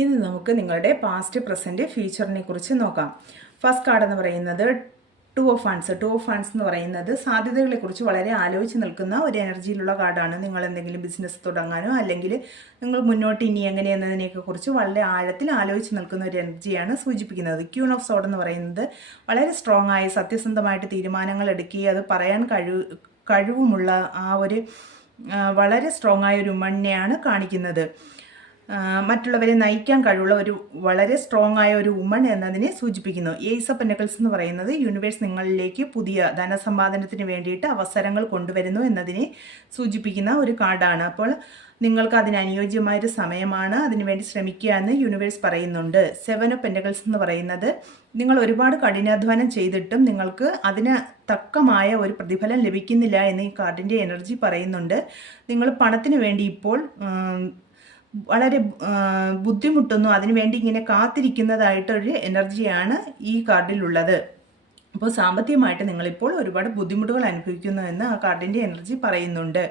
ഇന്ന് നമുക്ക് നിങ്ങളുടെ പാസ്റ്റ് പ്രസന്റ് ഫ്യൂച്ചറിനെ കുറിച്ച് നോക്കാം. ഫസ്റ്റ് കാർഡ് എന്ന് പറയുന്നത് ടു ഓഫ് ഫണ്ട്സ് എന്ന് പറയുന്നത് സാധ്യതകളെ കുറിച്ച് വളരെ ആലോചിച്ച് നിൽക്കുന്ന ഒരു എനർജിയിലുള്ള കാർഡാണ്. നിങ്ങൾ എന്തെങ്കിലും ബിസിനസ് തുടങ്ങാനോ അല്ലെങ്കിൽ നിങ്ങൾ മുന്നോട്ട് ഇനി എങ്ങനെയെന്നതിനെയൊക്കെ കുറിച്ച് വളരെ ആഴത്തിൽ ആലോചിച്ച് നിൽക്കുന്ന ഒരു എനർജിയാണ് സൂചിപ്പിക്കുന്നത്. ക്യൂൺ ഓഫ് സോർഡ് എന്ന് പറയുന്നത് വളരെ സ്ട്രോങ് ആയി സത്യസന്ധമായിട്ട് തീരുമാനങ്ങൾ എടുക്കുകയും അത് പറയാൻ കഴിവുമുള്ള ആ ഒരു വളരെ സ്ട്രോങ് ആയ ഒരു ഉമ്മനെയാണ് കാണിക്കുന്നത്. മറ്റുള്ളവരെ നയിക്കാൻ കഴിവുള്ള ഒരു വളരെ സ്ട്രോങ് ആയ ഒരു വുമൺ എന്നതിനെ സൂചിപ്പിക്കുന്നു. ഏസ് ഓഫ് പെന്റക്കിൾസ് എന്ന് പറയുന്നത് യൂണിവേഴ്സ് നിങ്ങളിലേക്ക് പുതിയ ധനസമ്പാദനത്തിന് വേണ്ടിയിട്ട് അവസരങ്ങൾ കൊണ്ടുവരുന്നു എന്നതിനെ സൂചിപ്പിക്കുന്ന ഒരു കാർഡാണ്. അപ്പോൾ നിങ്ങൾക്ക് അതിന് അനുയോജ്യമായൊരു സമയമാണ്, അതിനുവേണ്ടി ശ്രമിക്കുക എന്ന് യൂണിവേഴ്സ് പറയുന്നുണ്ട്. സെവൻ ഓഫ് പെന്റക്കിൾസ് എന്ന് പറയുന്നത് നിങ്ങൾ ഒരുപാട് കഠിനാധ്വാനം ചെയ്തിട്ടും നിങ്ങൾക്ക് അതിന് തക്കമായ ഒരു പ്രതിഫലം ലഭിക്കുന്നില്ല എന്ന് ഈ കാർഡിൻ്റെ എനർജി പറയുന്നുണ്ട്. നിങ്ങൾ പണത്തിന് വേണ്ടി ഇപ്പോൾ വളരെ ബുദ്ധിമുട്ടുന്നു, അതിനുവേണ്ടി ഇങ്ങനെ കാത്തിരിക്കുന്നതായിട്ടൊരു എനർജിയാണ് ഈ കാർഡിലുള്ളത്. അപ്പോൾ സാമ്പത്തികമായിട്ട് നിങ്ങളിപ്പോൾ ഒരുപാട് ബുദ്ധിമുട്ടുകൾ അനുഭവിക്കുന്നു എന്ന് ആ കാർഡിൻ്റെ എനർജി പറയുന്നുണ്ട്.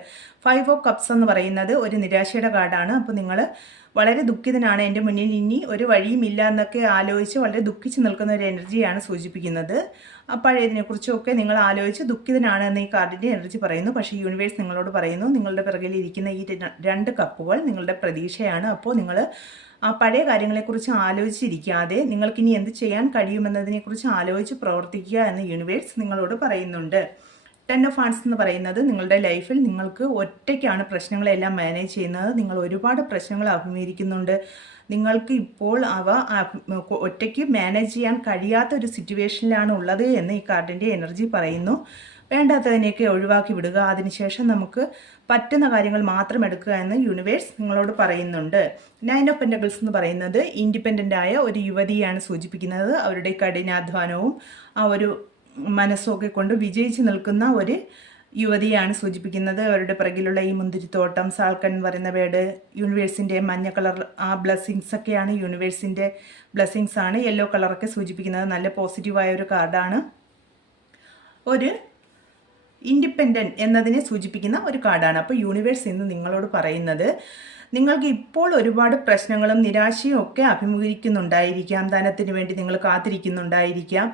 ഫൈവ് ഓഫ് കപ്സ് എന്ന് പറയുന്നത് ഒരു നിരാശയുടെ കാർഡാണ്. അപ്പോൾ നിങ്ങൾ വളരെ ദുഃഖിതനാണ്, എൻ്റെ മുന്നിൽ ഇനി ഒരു വഴിയുമില്ല എന്നൊക്കെ ആലോചിച്ച് വളരെ ദുഃഖിച്ച് നിൽക്കുന്ന ഒരു എനർജിയാണ് സൂചിപ്പിക്കുന്നത്. പഴയതിനെക്കുറിച്ചൊക്കെ നിങ്ങൾ ആലോചിച്ച് ദുഃഖിതനാണ് എന്ന് ഈ കാർഡിൻ്റെ എനർജി പറയുന്നു. പക്ഷേ യൂണിവേഴ്സ് നിങ്ങളോട് പറയുന്നു, നിങ്ങളുടെ പിറകിൽ ഇരിക്കുന്ന ഈ 2 കപ്പുകൾ നിങ്ങളുടെ പ്രതീക്ഷയാണ്. അപ്പോൾ നിങ്ങൾ ആ പഴയ കാര്യങ്ങളെക്കുറിച്ച് ആലോചിച്ചിരിക്കാതെ നിങ്ങൾക്കിനി എന്ത് ചെയ്യാൻ കഴിയുമെന്നതിനെക്കുറിച്ച് ആലോചിച്ച് പ്രവർത്തിക്കുക എന്ന് യൂണിവേഴ്സ് നിങ്ങളോട് പറയുന്നുണ്ട്. 10 ഓഫ് ഹാൻഡ്സ് എന്ന് പറയുന്നത് നിങ്ങളുടെ ലൈഫിൽ നിങ്ങൾക്ക് ഒറ്റയ്ക്കാണ് പ്രശ്നങ്ങളെല്ലാം മാനേജ് ചെയ്യുന്നത്. നിങ്ങൾ ഒരുപാട് പ്രശ്നങ്ങൾ അഭിമുഖീകരിക്കുന്നുണ്ട്. നിങ്ങൾക്ക് ഇപ്പോൾ അവ ഒറ്റയ്ക്ക് മാനേജ് ചെയ്യാൻ കഴിയാത്ത ഒരു സിറ്റുവേഷനിലാണ് ഉള്ളത് എന്ന് ഈ കാർഡിൻ്റെ എനർജി പറയുന്നു. വേണ്ടാത്തതിനെയൊക്കെ ഒഴിവാക്കി വിടുക, അതിനുശേഷം നമുക്ക് പറ്റുന്ന കാര്യങ്ങൾ മാത്രം എടുക്കുക എന്ന് യൂണിവേഴ്സ് നിങ്ങളോട് പറയുന്നുണ്ട്. 9 ഓഫ് പെന്റക്കിൾസ് എന്ന് പറയുന്നത് ഇൻഡിപെൻഡൻ്റ് ആയ ഒരു യുവതിയാണ് സൂചിപ്പിക്കുന്നത്. അവരുടെ കഠിനാധ്വാനവും ആ ഒരു മനസ്സൊക്കെ കൊണ്ട് വിജയിച്ച് നിൽക്കുന്ന ഒരു യുവതിയാണ് സൂചിപ്പിക്കുന്നത്. അവരുടെ പിറകിലുള്ള ഈ മുന്തിരിത്തോട്ടം, സാൽക്കൺ എന്ന് പറയുന്ന വേർഡ്, യൂണിവേഴ്സിൻ്റെ മഞ്ഞ കളർ ആ ബ്ലെസ്സിങ്സ് ഒക്കെയാണ് യൂണിവേഴ്സിൻ്റെ ബ്ലെസ്സിങ്സ് ആണ്. യെല്ലോ കളറൊക്കെ സൂചിപ്പിക്കുന്നത് നല്ല പോസിറ്റീവായ ഒരു കാർഡാണ്. ഒരു ഇൻഡിപെൻഡൻറ്റ് എന്നതിനെ സൂചിപ്പിക്കുന്ന ഒരു കാർഡാണ്. അപ്പോൾ യൂണിവേഴ്സ് ഇന്ന് നിങ്ങളോട് പറയുന്നത്, നിങ്ങൾക്ക് ഇപ്പോൾ ഒരുപാട് പ്രശ്നങ്ങളും നിരാശയും ഒക്കെ അഭിമുഖീകരിക്കുന്നുണ്ടായിരിക്കാം. ധനത്തിന് വേണ്ടി നിങ്ങൾ കാത്തിരിക്കുന്നുണ്ടായിരിക്കാം.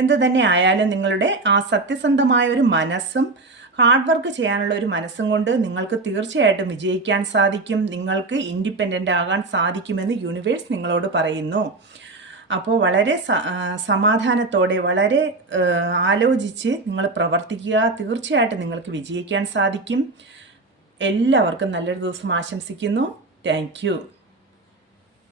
എന്ത് തന്നെ ആയാലും നിങ്ങളുടെ ആ സത്യസന്ധമായ ഒരു മനസ്സും ഹാർഡ് വർക്ക് ചെയ്യാനുള്ള ഒരു മനസ്സും കൊണ്ട് നിങ്ങൾക്ക് തീർച്ചയായിട്ടും വിജയിക്കാൻ സാധിക്കും. നിങ്ങൾക്ക് ഇൻഡിപെൻഡൻ്റ് ആകാൻ സാധിക്കുമെന്ന് യൂണിവേഴ്സ് നിങ്ങളോട് പറയുന്നു. അപ്പോൾ വളരെ സമാധാനത്തോടെ വളരെ ആലോചിച്ച് നിങ്ങൾ പ്രവർത്തിക്കുക. തീർച്ചയായിട്ടും നിങ്ങൾക്ക് വിജയിക്കാൻ സാധിക്കും. എല്ലാവർക്കും നല്ലൊരു ദിവസം ആശംസിക്കുന്നു. Thank you.